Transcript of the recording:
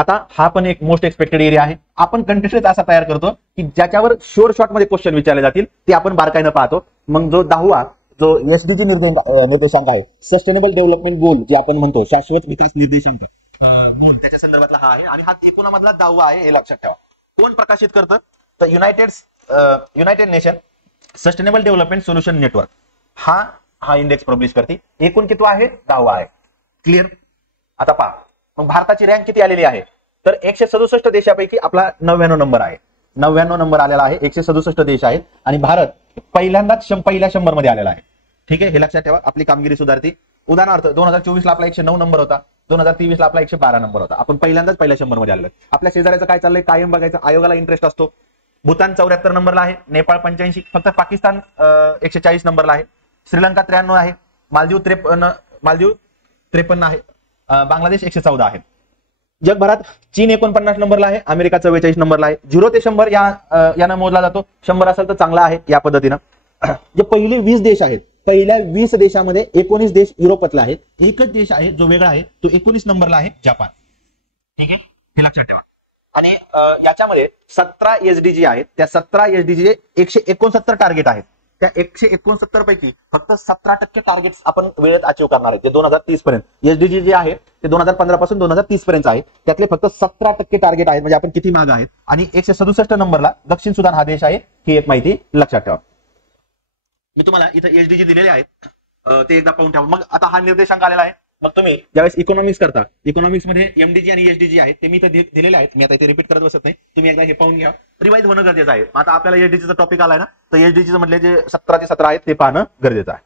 आता हा पण एक मोस्ट एक्सपेक्टेड एरिया आहे. आपण कंटेंट असा तयार करतो की ज्याच्यावर शोर शॉर्ट मध्ये क्वेश्चन विचारले जातील ते आपण बारकाईनं पाहतो. मग जो 10वा जो एसडीजी निर्देशांक आहे, सस्टेनेबल डेव्हलपमेंट गोल जे आपण म्हणतो, शाश्वत विकास निर्देशांक त्याच्या संदर्भातला हा आहे आणि हा 11 मधला 10वा आहे, हे लक्षात ठेवा. कोण प्रकाशित करतं तर United nation sustainable development solution network हा इंडेक्स पब्लिश करते. एकूण किती आहे? 10वा आहे. क्लिअर. आता पहा मग भारताची रँक किती आलेली आहे तर 167 देशापैकी आपला 99 नंबर आहे. 99 नंबर आलेला आहे. 167 देश आहेत आणि भारत पहिल्यांदाच पहिल्या 100 मध्ये आलेला आहे. ठीक आहे, हे लक्षात ठेवा. आपली कामगिरी सुधारती. उदाहरणार्थ 2024 ला आपला 109 नंबर होता, 2023 ला आपला 112 नंबर होता. आपण पहिल्यांदाच पहिल्या 100 मध्ये आलेलो. आपल्या शेजाऱ्याचं काय चाललंय कायम बघायचं. आयोगाला इंटरेस्ट असतो. भूतान 74 नंबरला आहे, नेपाळ 85, फक्त पाकिस्तान 140 नंबरला आहे, श्रीलंका 93 आहे, मालदीव 53 आहे, बांगलादेश 114 आहे. जगभरात चीन 49 नंबरला आहे, अमेरिका 44 नंबरला आहे. 0 ते 100 यानं मोजला जातो. 100 असेल तर चांगला आहे या पद्धतीनं. जे पहिले 20 देश आहेत, पहिल्या 20 देशामध्ये 19 देश युरोपातले आहेत. एकच देश आहे जो वेगळा आहे, तो 19 नंबरला आहे, जपान. ठीक आहे, हे लक्षात ठेवा. आणि याच्यामध्ये 17 एसडीजी आहेत. त्या 17 एसडीजी 169 टार्गेट आहेत. त्या 169 पैकी फक्त 17% टार्गेट्स आपण वेळेत अचीव करणार आहेत, जे 2030 पर्यंत. एसडीजी जे आहे ते 2015 पासून 2030 पर्यंत आहे. त्यातले फक्त 17% टार्गेट आहेत. म्हणजे आपण किती मागे आहेत. आणि 167 नंबरला दक्षिण सुदान हा देश आहे, ही एक माहिती लक्षात ठेवा. मी तुम्हाला इथं एसडीजी दिलेले आहेत, ते एकदा पाहून ठेवा. मग आता हा निर्देशांक आलेला आहे. मग तुम्ही ज्यावेळेस इकॉनॉमिक्स करता, इकॉनॉमिक्स मध्ये एमडीजी आणि एसडीजी आहेत, ते मी इथं दिलेले आहेत. मी आता इथे रिपीट करत बसत नाही. तुम्ही एकदा हे पाहून घ्या. रिवाइज होणं गरजेचं आहे. आता आपल्याला एसडीजीचा टॉपिक आलाय ना, तर एसडीजीचं म्हटले जे 17 ते 17 आहेत ते पाहणं गरजेचं आहे.